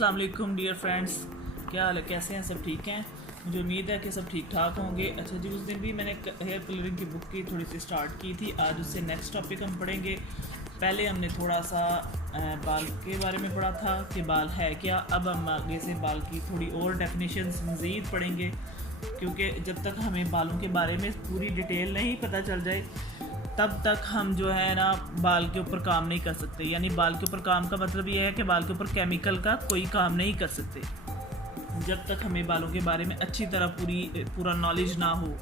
अस्सलाम वालेकुम dear friends, क्या हाल है, कैसे हैं सब? ठीक हैं, मुझे उम्मीद है कि सब ठीक ठाक होंगे। अच्छा जी, उस दिन भी मैंने हेयर कलरिंग की बुक की थोड़ी सी स्टार्ट की थी। आज उससे नेक्स्ट टॉपिक हम पढ़ेंगे। पहले हमने थोड़ा सा बाल के बारे में पढ़ा था कि बाल है क्या। अब हम आगे से बाल की थोड़ी और डेफिनेशंस मज़ीद पढ़ेंगे, क्योंकि जब तक हमें बालों के बारे में पूरी डिटेल नहीं पता चल जाए तब तक हम जो है ना बाल के ऊपर काम नहीं कर सकते। यानी बाल के ऊपर काम का मतलब ये है कि बाल के ऊपर केमिकल का कोई काम नहीं कर सकते जब तक हमें बालों के बारे में अच्छी तरह पूरा नॉलेज ना हो।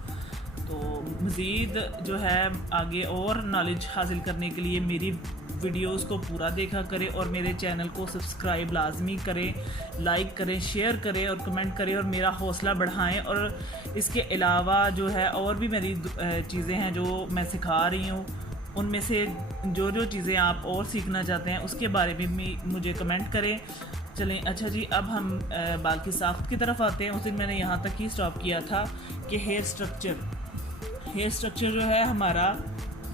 तो मज़ीद जो है आगे और नॉलेज हासिल करने के लिए मेरी वीडियोस को पूरा देखा करें और मेरे चैनल को सब्सक्राइब लाजमी करें, लाइक करें, शेयर करें और कमेंट करें और मेरा हौसला बढ़ाएं। और इसके अलावा जो है और भी मेरी चीज़ें हैं जो मैं सिखा रही हूँ, उनमें से जो चीज़ें आप और सीखना चाहते हैं उसके बारे में भी मुझे कमेंट करें। चलें, अच्छा जी, अब हम बाल की साख्त की तरफ आते हैं। उस दिन मैंने यहाँ तक ही स्टॉप किया था कि हेयर स्ट्रक्चर जो है हमारा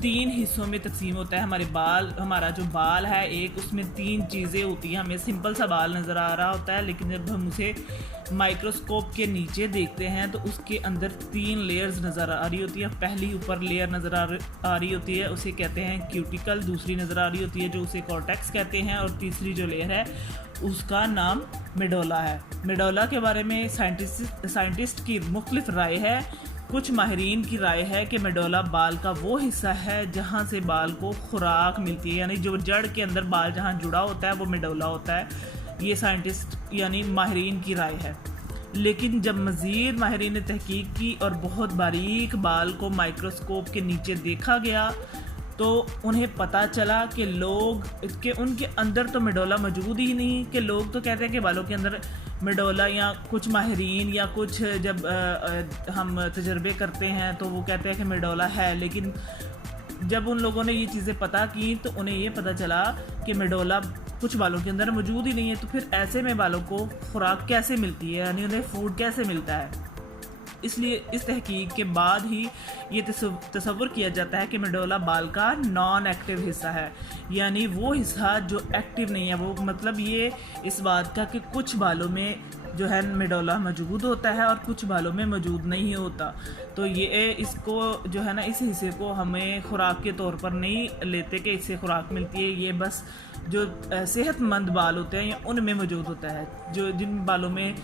3 हिस्सों में तकसीम होता है। हमारा जो बाल है एक, उसमें 3 चीज़ें होती हैं। हमें सिंपल सा बाल नज़र आ रहा होता है, लेकिन जब हम उसे माइक्रोस्कोप के नीचे देखते हैं तो उसके अंदर 3 लेयर्स नज़र आ रही होती है। पहली ऊपर लेयर नज़र आ रही होती है, उसे कहते हैं क्यूटिकल। दूसरी नज़र आ रही होती है जो उसे कॉर्टेक्स कहते हैं, और तीसरी जो लेयर है उसका नाम मेडोला है। मेडोला के बारे में साइंटिस्ट की मुख्तलिफ राय है। कुछ माहिरीन की राय है कि मेडोला बाल का वो हिस्सा है जहाँ से बाल को खुराक मिलती है, यानी जो जड़ के अंदर बाल जहाँ जुड़ा होता है वो मेडोला होता है। ये साइंटिस्ट यानी माहिरीन की राय है। लेकिन जब मज़ीद माहिरीन ने तहकीक की और बहुत बारीक बाल को माइक्रोस्कोप के नीचे देखा गया तो उन्हें पता चला कि उनके अंदर तो मेडोला मौजूद ही नहीं। कि लोग तो कहते हैं कि बालों के अंदर मेडोला, या कुछ माहिरीन या कुछ जब हम तजर्बे करते हैं तो वो कहते हैं कि मेडोला है, लेकिन जब उन लोगों ने ये चीज़ें पता की तो उन्हें ये पता चला कि मेडोला कुछ बालों के अंदर मौजूद ही नहीं है। तो फिर ऐसे में बालों को खुराक कैसे मिलती है, यानी उन्हें फूड कैसे मिलता है? इसलिए इस तहकीक के बाद ही ये तसव्वुर किया जाता है कि मेडोला बाल का नॉन एक्टिव हिस्सा है, यानी वो हिस्सा जो एक्टिव नहीं है। वो मतलब ये इस बात का कि कुछ बालों में जो है मेडोला मौजूद होता है और कुछ बालों में मौजूद नहीं होता। तो ये इसको जो है ना, इस हिस्से को हमें खुराक के तौर पर नहीं लेते कि इससे खुराक मिलती है। ये बस जो सेहतमंद बाल होते हैं या उनमें मौजूद होता है। जो जिन बालों में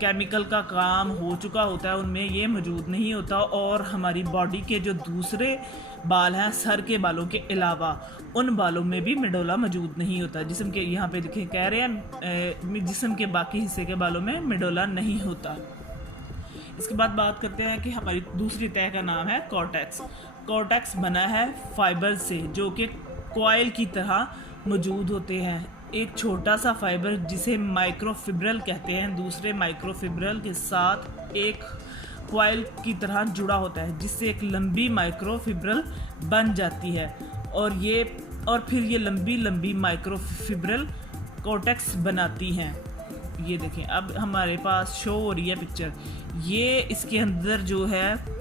केमिकल का काम हो चुका होता है उनमें ये मौजूद नहीं होता। और हमारी बॉडी के जो दूसरे बाल हैं सर के बालों के अलावा, उन बालों में भी मेडोला मौजूद नहीं होता। जिस्म के यहाँ पे देखें कह रहे हैं जिस्म के बाकी हिस्से के बालों में मेडोला नहीं होता। इसके बाद बात करते हैं कि हमारी दूसरी तह का नाम है कॉर्टेक्स। कॉर्टेक्स बना है फाइबर से जो कि कॉइल की तरह मौजूद होते हैं। एक छोटा सा फाइबर जिसे माइक्रोफिब्रल कहते हैं दूसरे माइक्रोफिब्रल के साथ एक कॉइल की तरह जुड़ा होता है, जिससे एक लंबी माइक्रोफिब्रल बन जाती है। और फिर ये लंबी माइक्रोफिब्रल कॉर्टेक्स बनाती हैं। ये देखें, अब हमारे पास शो हो रही है पिक्चर। ये इसके अंदर जो है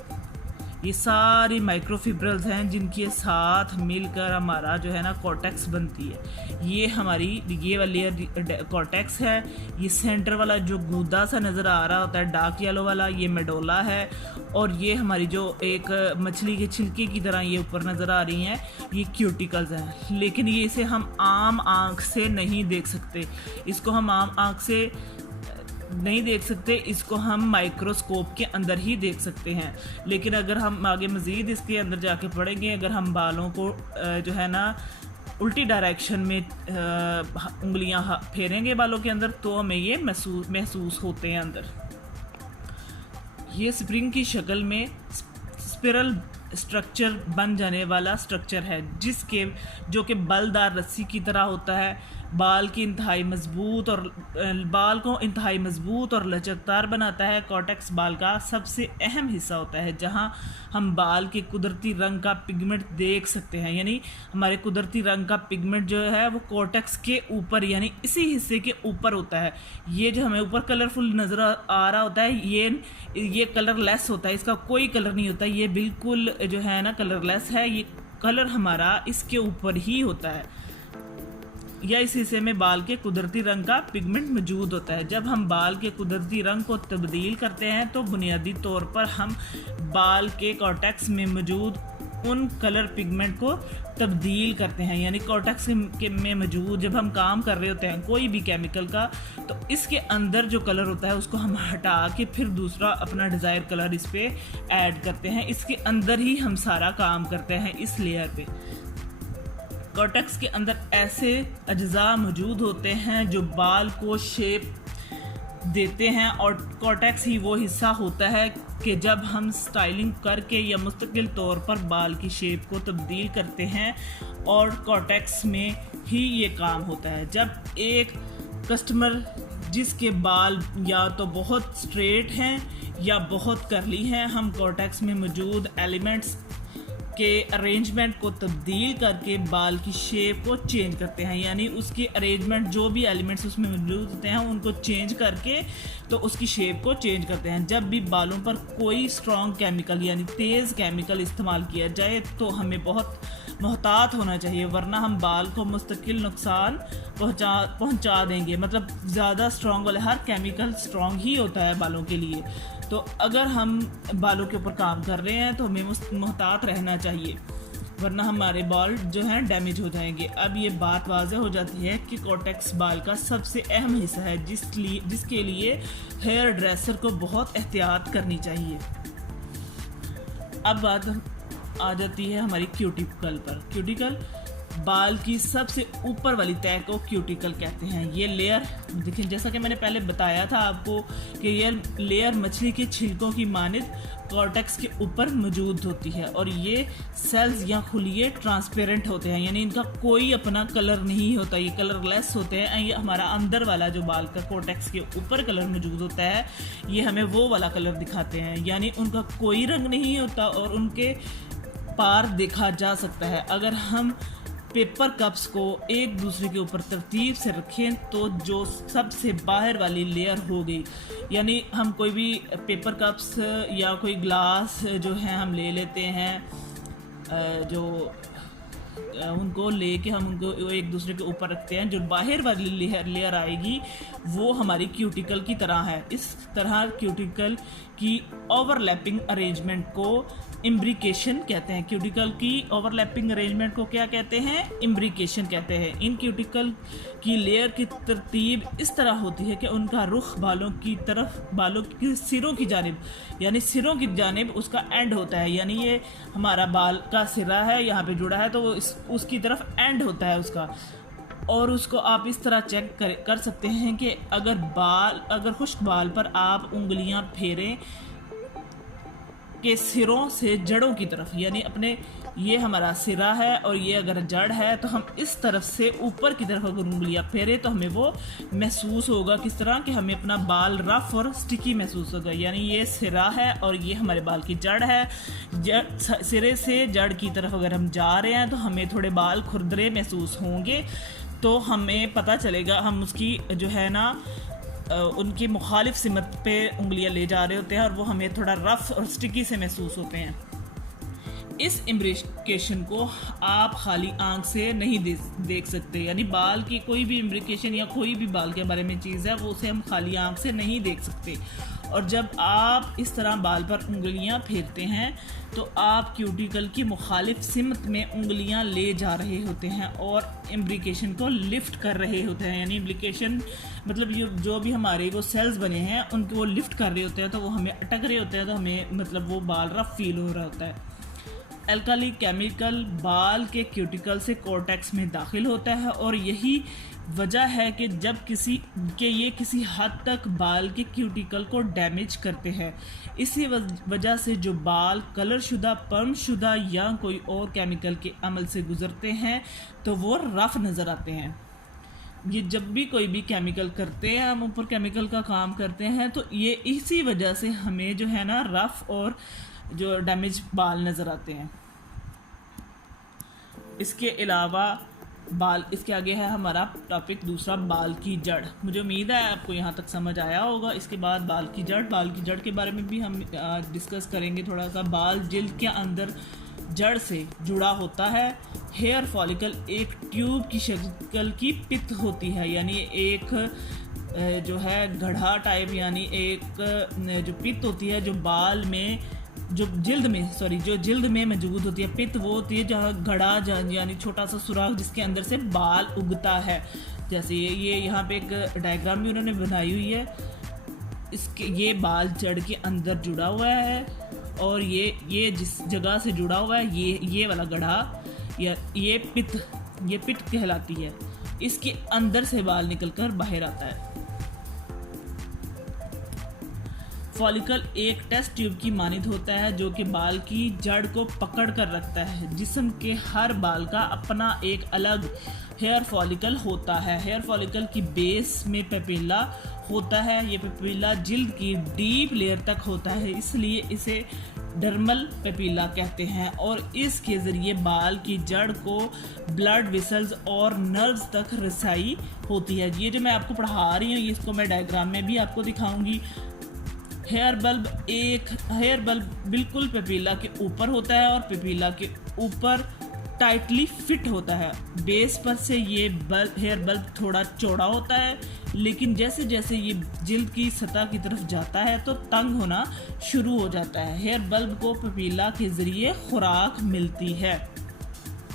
ये सारी माइक्रोफिब्रल्स हैं जिनके साथ मिलकर हमारा जो है ना कॉर्टेक्स बनती है। ये वाली लेयर कॉर्टेक्स है। ये सेंटर वाला जो गूदा सा नज़र आ रहा होता है डार्क येलो वाला, ये मेडोला है। और ये हमारी जो एक मछली के छिलके की तरह ये ऊपर नज़र आ रही हैं, ये क्यूटिकल्स हैं। लेकिन ये इसे हम आम आँख से नहीं देख सकते। इसको हम आम आँख से नहीं देख सकते, इसको हम माइक्रोस्कोप के अंदर ही देख सकते हैं। लेकिन अगर हम आगे मज़ीद इसके अंदर जाके पढ़ेंगे, अगर हम बालों को जो है ना उल्टी डायरेक्शन में उंगलियां फेरेंगे बालों के अंदर तो हमें ये महसूस होते हैं अंदर। ये स्प्रिंग की शक्ल में स्पिरल स्ट्रक्चर बन जाने वाला स्ट्रक्चर है जो कि बलदार रस्सी की तरह होता है। बाल को इंतहाई मजबूत और लचकदार बनाता है। कॉर्टेक्स बाल का सबसे अहम हिस्सा होता है जहां हम बाल के कुदरती रंग का पिगमेंट देख सकते हैं। यानी हमारे कुदरती रंग का पिगमेंट जो है वो कॉर्टेक्स के ऊपर यानी इसी हिस्से के ऊपर होता है। ये जो हमें ऊपर कलरफुल नज़र आ रहा होता है ये कलरलेस होता है, इसका कोई कलर नहीं होता। ये बिल्कुल जो है ना कलरलेस है। ये कलर हमारा इसके ऊपर ही होता है। या इस हिस्से में बाल के कुदरती रंग का पिगमेंट मौजूद होता है। जब हम बाल के कुदरती रंग को तब्दील करते हैं तो बुनियादी तौर पर हम बाल के कॉर्टेक्स में मौजूद उन कलर पिगमेंट को तब्दील करते हैं। यानी कॉर्टेक्स में मौजूद जब हम काम कर रहे होते हैं कोई भी केमिकल का, तो इसके अंदर जो कलर होता है उसको हम हटा के फिर दूसरा अपना डिज़ायर कलर इस पे ऐड करते हैं। इसके अंदर ही हम सारा काम करते हैं इस लेयर पे। कॉर्टेक्स के अंदर ऐसे अज्जा मौजूद होते हैं जो बाल को शेप देते हैं, और कॉर्टेक्स ही वो हिस्सा होता है कि जब हम स्टाइलिंग करके या मुस्तकिल तौर पर बाल की शेप को तब्दील करते हैं, और कॉर्टेक्स में ही ये काम होता है। जब एक कस्टमर जिसके बाल या तो बहुत स्ट्रेट हैं या बहुत करली हैं, हम कॉर्टेक्स में मौजूद एलिमेंट्स के अरेंजमेंट को तब्दील करके बाल की शेप को चेंज करते हैं। यानी उसकी अरेंजमेंट जो भी एलिमेंट्स उसमें मौजूद होते हैं उनको चेंज करके तो उसकी शेप को चेंज करते हैं। जब भी बालों पर कोई स्ट्रॉन्ग केमिकल यानी तेज़ केमिकल इस्तेमाल किया जाए तो हमें बहुत मोहतात होना चाहिए, वरना हम बाल को मुस्तकिल नुकसान पहुंचा देंगे। मतलब ज़्यादा स्ट्रॉन्ग वाले, हर केमिकल स्ट्रॉन्ग ही होता है बालों के लिए, तो अगर हम बालों के ऊपर काम कर रहे हैं तो हमें मोहतात रहना चाहिए, वरना हमारे बाल जो हैं डैमेज हो जाएंगे। अब ये बात वाज़ेह हो जाती है कि कॉर्टेक्स बाल का सबसे अहम हिस्सा है जिसके लिए हेयर ड्रेसर को बहुत एहतियात करनी चाहिए। अब बात आ जाती है हमारी क्यूटिकल पर। क्यूटिकल बाल की सबसे ऊपर वाली तह को क्यूटिकल कहते हैं। ये लेयर देखिए, जैसा कि मैंने पहले बताया था आपको कि ये लेयर मछली के छिलकों की मानिंद कॉर्टेक्स के ऊपर मौजूद होती है, और ये सेल्स या खुलिए ट्रांसपेरेंट होते हैं, यानी इनका कोई अपना कलर नहीं होता, ये कलरलेस होते हैं। ये हमारा अंदर वाला जो बाल का कॉर्टेक्स के ऊपर कलर मौजूद होता है, ये हमें वो वाला कलर दिखाते हैं, यानी उनका कोई रंग नहीं होता और उनके पार देखा जा सकता है। अगर हम पेपर कप्स को एक दूसरे के ऊपर तरतीब से रखें तो जो सबसे बाहर वाली लेयर हो गई, यानी हम कोई भी पेपर कप्स या कोई ग्लास जो है हम ले लेते हैं, जो उनको लेके हम उनको एक दूसरे के ऊपर रखते हैं, जो बाहर वाली लेयर आएगी वो हमारी क्यूटिकल की तरह है। इस तरह क्यूटिकल की ओवरलैपिंग अरेंजमेंट को इम्ब्रिकेशन कहते हैं। क्यूटिकल की ओवरलैपिंग अरेंजमेंट को क्या कहते हैं? इम्ब्रिकेशन कहते हैं। इन क्यूटिकल की लेयर की तरतीब इस तरह होती है कि उनका रुख बालों की तरफ, बालों की सिरों की जानिब, यानी सिरों की जानिब उसका एंड होता है। यानी ये हमारा बाल का सिरा है, यहाँ पे जुड़ा है, तो वो उसकी तरफ एंड होता है उसका। और उसको आप इस तरह चेक कर सकते हैं कि अगर खुश्क बाल पर आप उंगलियां फेरें के सिरों से जड़ों की तरफ, यानी अपने ये हमारा सिरा है और ये अगर जड़ है, तो हम इस तरफ से ऊपर की तरफ अगर उंगलियां फेरें तो हमें वो महसूस होगा किस तरह कि हमें अपना बाल रफ और स्टिकी महसूस होगा। यानी ये सिरा है और ये हमारे बाल की जड़ है। सिरे से जड़ की तरफ अगर हम जा रहे हैं तो हमें थोड़े बाल खुरदरे महसूस होंगे, तो हमें पता चलेगा हम उसकी जो है ना उनकी मुखालिफ सिमत पे उंगलियां ले जा रहे होते हैं और वो हमें थोड़ा रफ और स्टिकी से महसूस होते हैं। इस इम्ब्रिकेशन को आप खाली आंख से नहीं देख सकते, यानी बाल की कोई भी इम्ब्रिकेशन या कोई भी बाल के बारे में चीज़ है वो उसे हम खाली आंख से नहीं देख सकते। और जब आप इस तरह बाल पर उंगलियां फेरते हैं तो आप क्यूटिकल की मुखालिफ सिमत में उंगलियां ले जा रहे होते हैं और इम्ब्रिकेशन को लिफ्ट कर रहे होते हैं। यानी इम्ब्रिकेशन मतलब जो भी हमारे वो सेल्स बने हैं उनको वो लिफ्ट कर रहे होते हैं, तो वो हमें अटक रहे होते हैं, तो हमें मतलब वो बाल रफ फील हो रहा होता है। अल्काली केमिकल बाल के क्यूटिकल से कॉर्टेक्स में दाखिल होता है और यही वजह है कि ये किसी हद तक बाल के क्यूटिकल को डैमेज करते हैं। इसी वजह से जो बाल कलर शुदा, पर्म शुदा या कोई और केमिकल के अमल से गुजरते हैं तो वो रफ नज़र आते हैं। ये जब भी कोई भी केमिकल करते हैं, हम ऊपर केमिकल का काम करते हैं, तो ये इसी वजह से हमें जो है ना रफ और जो डैमेज बाल नज़र आते हैं। इसके अलावा इसके आगे है हमारा टॉपिक दूसरा, बाल की जड़। मुझे उम्मीद है आपको यहाँ तक समझ आया होगा। इसके बाद बाल की जड़ के बारे में भी हम डिस्कस करेंगे थोड़ा सा। बाल जिल्द के अंदर जड़ से जुड़ा होता है। हेयर फॉलिकल एक ट्यूब की शक्ल की पित होती है, यानी एक जो है घड़ा टाइप, यानी एक जो पित होती है जो बाल में जो जिल्द में मौजूद होती है। पित वो होती है जहाँ घड़ा यानी छोटा सा सुराख जिसके अंदर से बाल उगता है। जैसे ये यहाँ पे एक डायग्राम भी उन्होंने बनाई हुई है। इसके ये बाल जड़ के अंदर जुड़ा हुआ है और ये जिस जगह से जुड़ा हुआ है ये वाला गढ़ा या ये पित कहलाती है। इसके अंदर से बाल निकलकर बाहर आता है। फॉलिकल एक टेस्ट ट्यूब की मानित होता है जो कि बाल की जड़ को पकड़ कर रखता है। जिस्म के हर बाल का अपना एक अलग हेयर फॉलिकल होता है। हेयर फॉलिकल की बेस में पेपिला होता है। ये पेपिला जिल्द की डीप लेयर तक होता है, इसलिए इसे डर्मल पेपिला कहते हैं और इसके ज़रिए बाल की जड़ को ब्लड वेसल्स और नर्व्स तक रसाई होती है। ये जो मैं आपको पढ़ा रही हूँ इसको मैं डायग्राम में भी आपको दिखाऊंगी। हेयर बल्ब बिल्कुल पेपिला के ऊपर होता है और पेपिला के ऊपर टाइटली फिट होता है। बेस पर से ये हेयर बल्ब थोड़ा चौड़ा होता है, लेकिन जैसे जैसे ये जिल्द की सतह की तरफ जाता है तो तंग होना शुरू हो जाता है। हेयर बल्ब को पेपिला के ज़रिए खुराक मिलती है।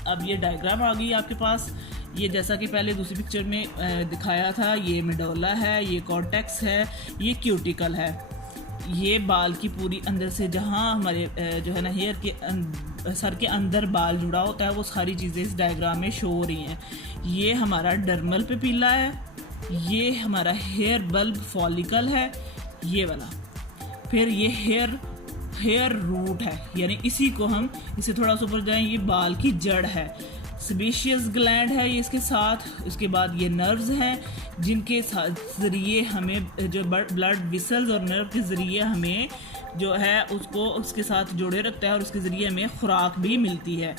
अब ये डायग्राम आ गई आपके पास। ये जैसा कि पहले दूसरी पिक्चर में दिखाया था, ये मेडोला है, ये कॉर्टेक्स है, ये क्यूटिकल है। ये बाल की पूरी अंदर से जहाँ हमारे जो है ना हेयर के सर के अंदर बाल जुड़ा होता है वो सारी चीज़ें इस डायग्राम में शो हो रही हैं। ये हमारा डर्मल पेपिला है, ये हमारा हेयर बल्ब फॉलिकल है ये वाला। फिर ये हेयर रूट है, यानी इसे थोड़ा सा ऊपर जाएं, ये बाल की जड़ है। सेबेशियस ग्लैंड है ये इसके साथ। इसके बाद ये नर्व्स हैं जिनके ज़रिए हमें जो ब्लड वेसल्स और नर्व के ज़रिए हमें जो है उसको उसके साथ जोड़े रखता है और उसके ज़रिए हमें खुराक भी मिलती है।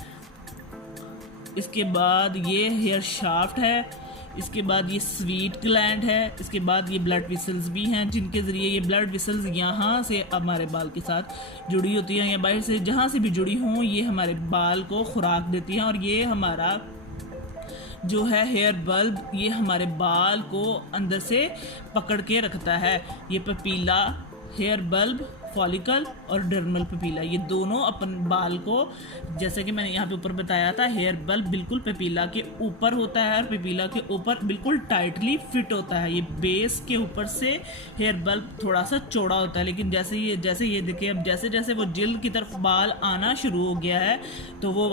इसके बाद ये हेयर शाफ्ट है। इसके बाद ये स्वीट ग्लैंड है। इसके बाद ये ब्लड वेसल्स भी हैं जिनके ज़रिए ये ब्लड वेसल्स यहाँ से हमारे बाल के साथ जुड़ी होती हैं या बाहर से जहाँ से भी जुड़ी हों, ये हमारे बाल को खुराक देती हैं। और ये हमारा जो है हेयर बल्ब ये हमारे बाल को अंदर से पकड़ के रखता है। ये पेपिला, हेयर बल्ब, फॉलिकल और डर्मल पेपिला ये दोनों अपन बाल को, जैसे कि मैंने यहाँ पे ऊपर बताया था, हेयर बल्ब बिल्कुल पेपिला के ऊपर होता है और पेपिला के ऊपर बिल्कुल टाइटली फिट होता है। ये बेस के ऊपर से हेयर बल्ब थोड़ा सा चौड़ा होता है, लेकिन जैसे ये देखिए अब जैसे जैसे वो जिल्द की तरफ बाल आना शुरू हो गया है तो वो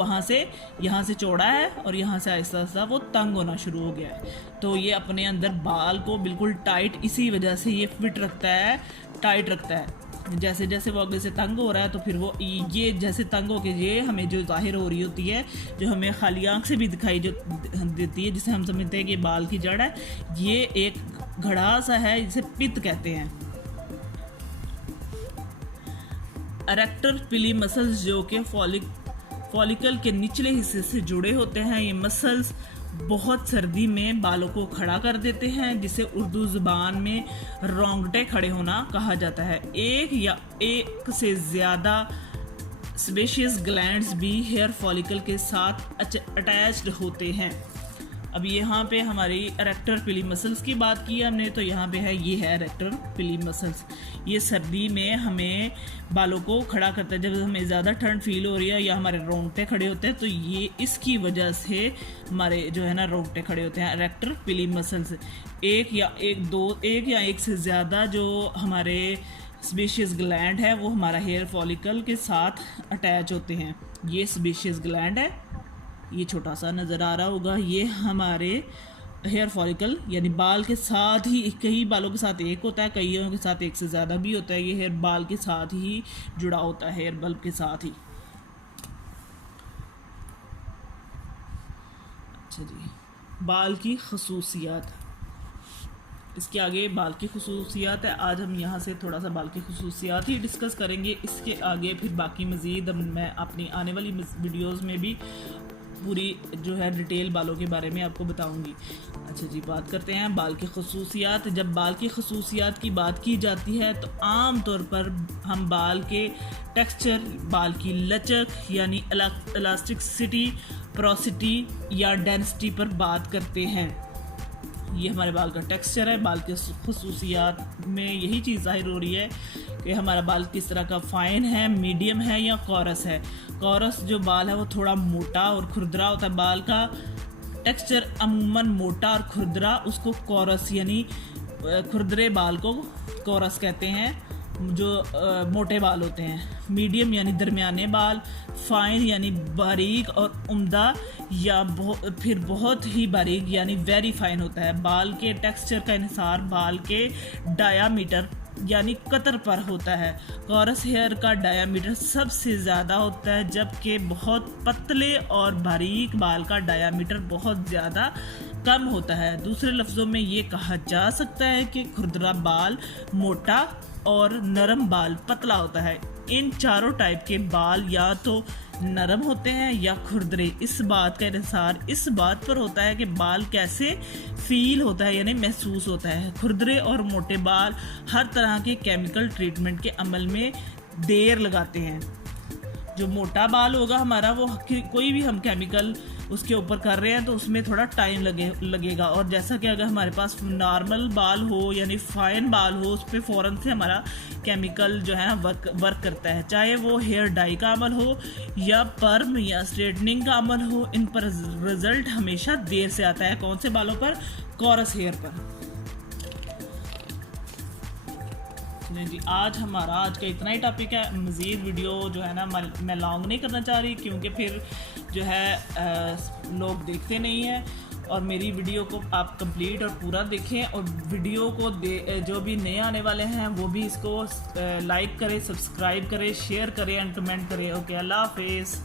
यहाँ से चौड़ा है और यहाँ से आहिस्ता आहिस्ता वो तंग होना शुरू हो गया है। तो ये अपने अंदर बाल को बिल्कुल टाइट, इसी वजह से ये फिट रखता है, टाइट रखता है। जैसे जैसे वो आगे से तंग हो रहा है तो फिर वो ये जैसे तंग हो के ये हमें जो जाहिर हो रही होती है, जो हमें खाली आँख से भी दिखाई जो देती है, जिसे हम समझते हैं कि बाल की जड़ है, ये एक घड़ा सा है जिसे पित्त कहते हैं। एरेक्टर पिली मसल्स जो कि फॉलिकल के निचले हिस्से से जुड़े होते हैं, ये मसल्स बहुत सर्दी में बालों को खड़ा कर देते हैं, जिसे उर्दू ज़ुबान में रोंगटे खड़े होना कहा जाता है। एक या एक से ज़्यादा सेबेशियस ग्लैंड्स भी हेयर फॉलिकल के साथ अटैच्ड होते हैं। अब यहाँ पे हमारी एरेक्टर पिली मसल्स की बात की हमने, तो यहाँ पे है ये है एरेक्टर पिली मसल्स। ये सर्दी में हमें बालों को खड़ा करता है। जब हमें ज़्यादा ठंड फील हो रही है या हमारे रोंगटे खड़े होते हैं तो ये इसकी वजह से हमारे जो है ना रोंगटे खड़े होते हैं। एरेक्टर पिली मसल्स एक या एक से ज़्यादा जो हमारे सेबेशियस ग्लैंड है वो हमारा हेयर फॉलिकल के साथ अटैच होते हैं। ये सेबेशियस ग्लैंड है, ये छोटा सा नज़र आ रहा होगा, ये हमारे हेयर फॉलिकल यानी बाल के साथ ही, कई बालों के साथ एक होता है, कईयों के साथ एक से ज़्यादा भी होता है। ये हेयर बाल के साथ ही जुड़ा होता है, हेयर बल्ब के साथ ही। अच्छा जी, बाल की खसूसियात। इसके आगे बाल की खसूसियात है। आज हम यहाँ से थोड़ा सा बाल की खसूसियात ही डिस्कस करेंगे। इसके आगे फिर बाकी मज़ीद मैं अपनी आने वाली वीडियोज़ में भी पूरी जो है डिटेल बालों के बारे में आपको बताऊंगी। अच्छा जी, बात करते हैं बाल की खसूसियात। जब बाल की खसूसियात की बात की जाती है तो आम तौर पर हम बाल के टेक्सचर, बाल की लचक यानी इलास्टिसिटी, पोरोसिटी या डेंसिटी पर बात करते हैं। ये हमारे बाल का टेक्सचर है। बाल के खसूसियात में यही चीज़ जाहिर हो रही है कि हमारा बाल किस तरह का फाइन है, मीडियम है या कॉरस है। कॉरस जो बाल है वो थोड़ा मोटा और खुरदरा होता है। बाल का टेक्सचर अमूमन मोटा और खुरदरा, उसको कॉरस यानी खुरदरे बाल को कॉरस कहते हैं, जो मोटे बाल होते हैं। मीडियम यानी दरमियाने बाल, फाइन यानी बारीक और उम्दा या फिर बहुत ही बारीक यानी वेरी फाइन होता है। बाल के टेक्सचर का इंहिसार बाल के डायामीटर यानी कतर पर होता है। कॉरस हेयर का डायामीटर सबसे ज़्यादा होता है, जबकि बहुत पतले और बारीक बाल का डायामीटर बहुत ज़्यादा कम होता है। दूसरे लफ्ज़ों में ये कहा जा सकता है कि खुरदरा बाल मोटा और नरम बाल पतला होता है। इन चारों टाइप के बाल या तो नरम होते हैं या खुरदरे। इस बात का इंहिसार इस बात पर होता है कि बाल कैसे फील होता है यानी महसूस होता है। खुरदरे और मोटे बाल हर तरह के केमिकल ट्रीटमेंट के अमल में देर लगाते हैं। जो मोटा बाल होगा हमारा, वो कोई भी हम केमिकल उसके ऊपर कर रहे हैं तो उसमें थोड़ा टाइम लगेगा। और जैसा कि अगर हमारे पास नॉर्मल बाल हो यानी फाइन बाल हो, उस पर फ़ौरन से हमारा केमिकल जो है वर्क करता है। चाहे वो हेयर डाई का अमल हो या पर्म या स्ट्रेटनिंग का अमल हो, इन पर रिजल्ट हमेशा देर से आता है। कौन से बालों पर? कॉरस हेयर पर। नहीं जी, आज का इतना ही टॉपिक है। मज़ीद वीडियो जो है ना मैं लॉन्ग नहीं करना चाह रही, क्योंकि फिर जो है लोग देखते नहीं हैं। और मेरी वीडियो को आप कंप्लीट और पूरा देखें, और वीडियो को जो भी नए आने वाले हैं वो भी इसको लाइक करें, सब्सक्राइब करें, शेयर करें एंड कमेंट करें। ओके, अल्लाह हाफिज़।